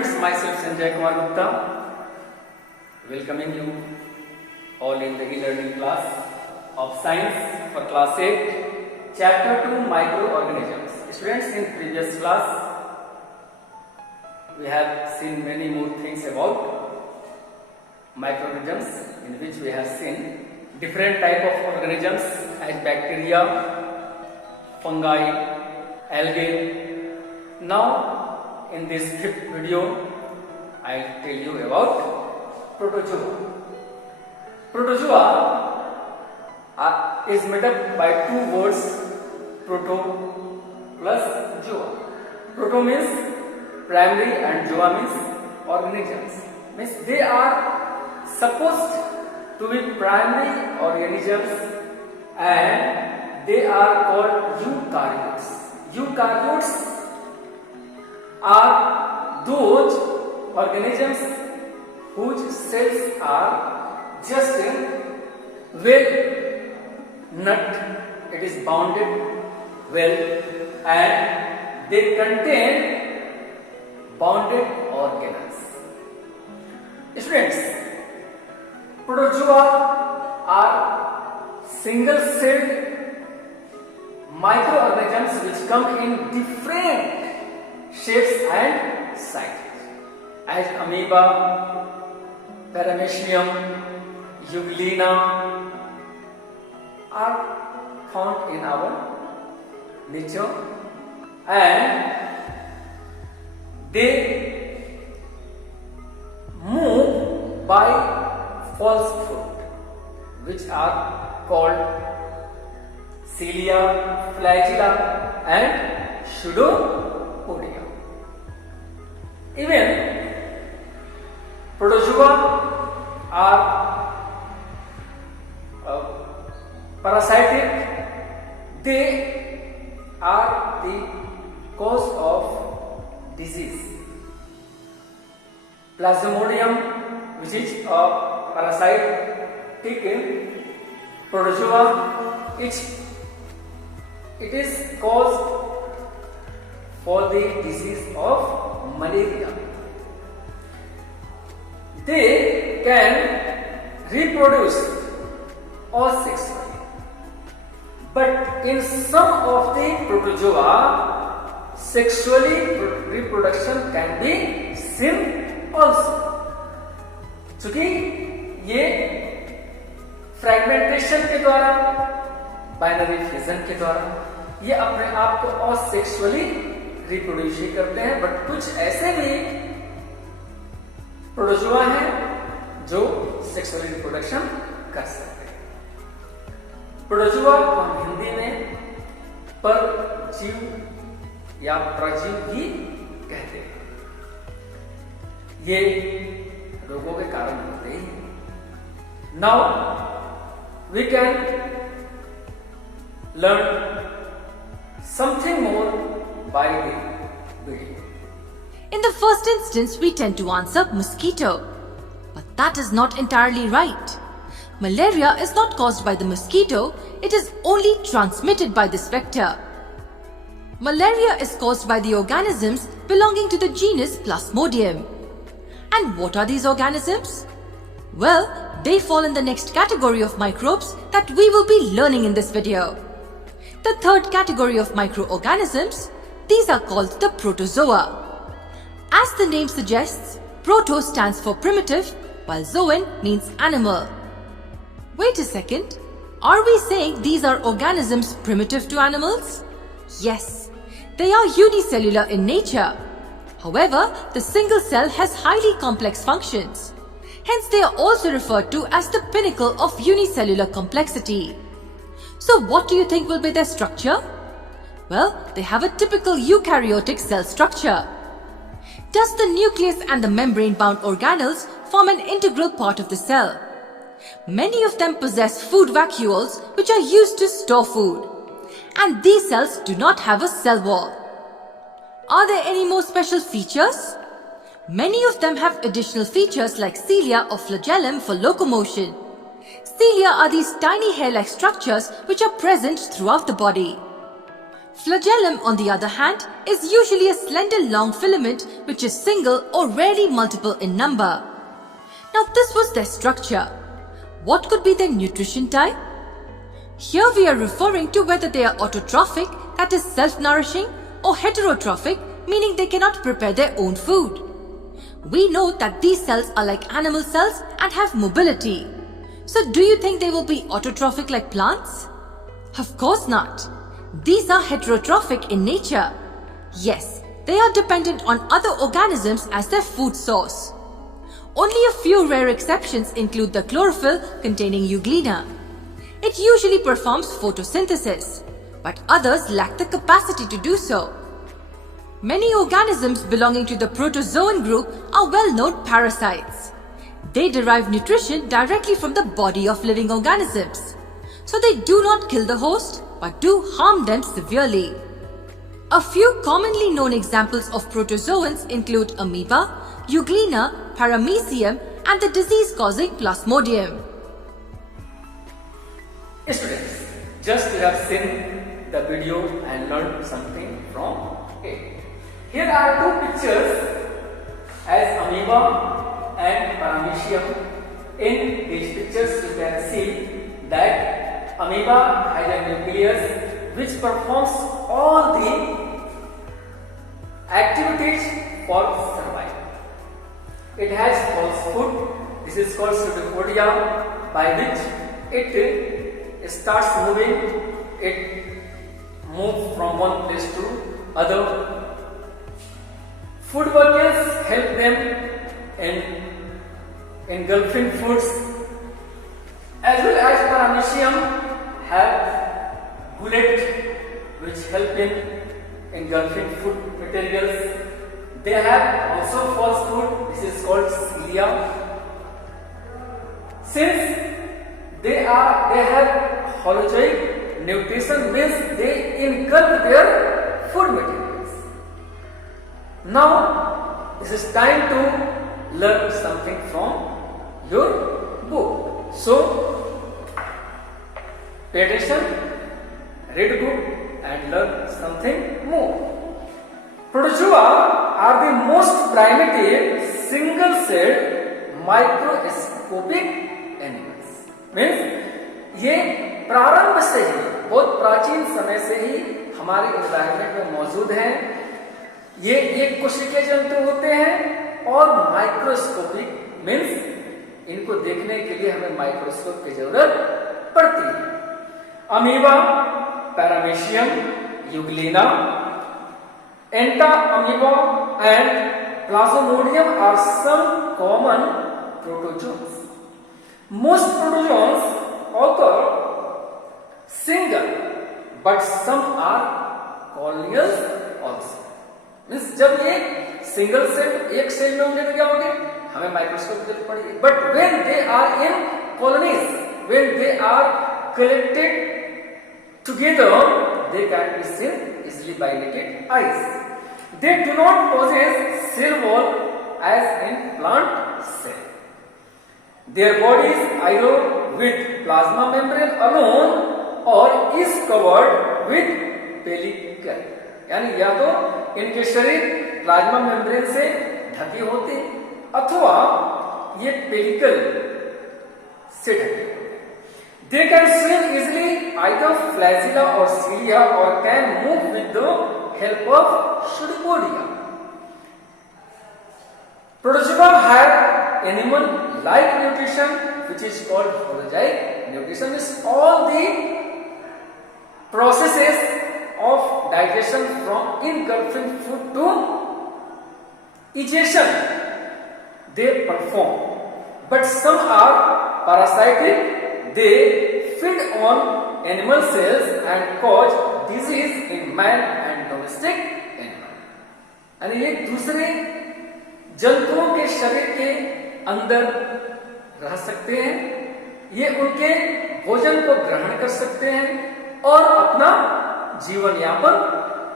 students, myself Sanjay Kumar Gupta, welcoming you all in the e-learning class of science for class 8, chapter 2, microorganisms. Students, in previous class we have seen many more things about microorganisms, in which we have seen different type of organisms as bacteria, fungi, algae. Now in this fifth video I will tell you about protozoa. Protozoa is made up by two words, proto plus zoa. Proto means primary and zoa means organisms. Means they are supposed to be primary organisms and they are called eukaryotes. Eukaryotes are those organisms whose cells are just well nut, it is bounded well, and they contain bounded organelles. Students, protozoa are single-celled microorganisms which come in different shapes and sizes, as amoeba, paramecium, euglena are found in our nature, and they move by false fruit, which are called cilia, flagella and pseudopodia. Even protozoa are parasitic. They are the cause of disease. Plasmodium, which is a parasitic protozoa, it is caused for the disease of malaria. They can reproduce asexually, but in some of the protozoa, sexually reproduction can be seen also. चूंकि ये fragmentation के द्वारा, binary fission के द्वारा ये अपने आप को असेक्सुअली रिप्रोड्यूस ही करते हैं, बट कुछ ऐसे भी प्रोटोजोआ हैं जो सेक्सुअली रिप्रोडक्शन कर सकते हैं। प्रोटोजोआ को हम हिंदी में परजीव या प्रजीव भी कहते हैं। ये रोगों के कारण होते हैं। Now we can learn something more by the video. In the first instance, we tend to answer mosquito. But that is not entirely right. Malaria is not caused by the mosquito, it is only transmitted by this vector. Malaria is caused by the organisms belonging to the genus Plasmodium. And what are these organisms? Well, they fall in the next category of microbes that we will be learning in this video. The third category of microorganisms, these are called the protozoa. As the name suggests, proto stands for primitive, while zoan means animal. Wait a second, are we saying these are organisms primitive to animals? Yes, they are unicellular in nature. However, the single cell has highly complex functions. Hence, they are also referred to as the pinnacle of unicellular complexity. So what do you think will be their structure? Well, they have a typical eukaryotic cell structure. Thus, the nucleus and the membrane-bound organelles form an integral part of the cell. Many of them possess food vacuoles which are used to store food. And these cells do not have a cell wall. Are there any more special features? Many of them have additional features like cilia or flagellum for locomotion. Cilia are these tiny hair-like structures which are present throughout the body. Flagellum, on the other hand, is usually a slender long filament which is single or rarely multiple in number. Now this was their structure. What could be their nutrition type? Here we are referring to whether they are autotrophic, that is self-nourishing, or heterotrophic, meaning they cannot prepare their own food. We know that these cells are like animal cells and have mobility. So do you think they will be autotrophic like plants? Of course not. These are heterotrophic in nature. Yes, they are dependent on other organisms as their food source. Only a few rare exceptions include the chlorophyll containing Euglena. It usually performs photosynthesis, but others lack the capacity to do so. Many organisms belonging to the protozoan group are well-known parasites. They derive nutrition directly from the body of living organisms. So they do not kill the host, but do harm them severely. A few commonly known examples of protozoans include amoeba, Euglena, paramecium, and the disease-causing Plasmodium. Students, just you have seen the video and learned something from it. Here are two pictures as amoeba and paramecium. In these pictures you can see that amoeba has a nucleus which performs all the activities for survival. It has false foot. This is called pseudopodia, by which it starts moving. It moves from one place to other. Food buckets help them in engulfing foods, as well as paramecium have gullet which help in engulfing food materials. They have also false food. This is called cilia. Since they have holozoic nutrition, means they engulf their food materials. Now, this is time to learn something from your book. So, pay attention, read book and learn something more. Protozoa are the most primitive single-celled microscopic animals. Means ये प्रारंभ से ही, बहुत प्राचीन समय से ही हमारे environment में मौजूद हैं. ये एक कोशिकीय जंतु होते हैं और माइक्रोस्कोपिक मीन्स इनको देखने के लिए हमें माइक्रोस्कोप की जरूरत पड़ती है. Amoeba, paramecium, euglena, entamoeba and plasmodium are some common protozoans. Most protozoans occur single, but some are colonial also. Means जब ये सिंगल सेल एक सेल में होंगे तो क्या होंगे, हमें माइक्रोस्कोप की जरूरत पड़ेगी. But when they are in colonies, when they are collected together, they can be seen easily by naked eyes. They do not possess cell wall as in plant cell. Their body is either with plasma membrane alone or is covered with pellicle. यानी या तो इनके शरीर plasma membrane से ढके होते अथवा ये पेलिकल से ढके. They can swim easily either flagella or cilia or can move with the help of pseudopodia. Protozoa have animal-like nutrition which is called holozoic nutrition. Is all the processes of digestion from engulfing food to egestion they perform. But some are parasitic. They feed on animal cells and cause disease in man and domestic animal. यानी ये दूसरे जंतुओं के शरीर के अंदर रह सकते हैं. ये उनके भोजन को ग्रहण कर सकते हैं और अपना जीवन यापन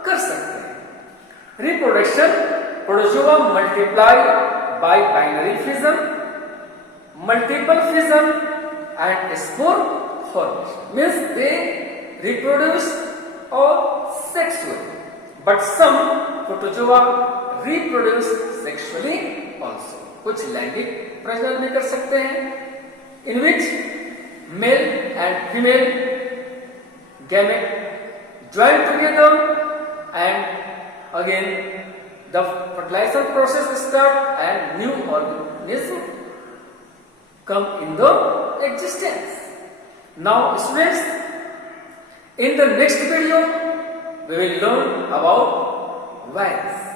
कर सकते हैं. Reproduction, protozoa multiply by binary fission, multiple fission and spore formation. Means they reproduce or sexual, but some protozoa reproduce sexually also. कुछ लैंगिक प्रजनन भी कर सकते हैं, in which male and female gamete join together and again the fertilization process start and new organism come in the existence. Now students, in the next video we will learn about virus.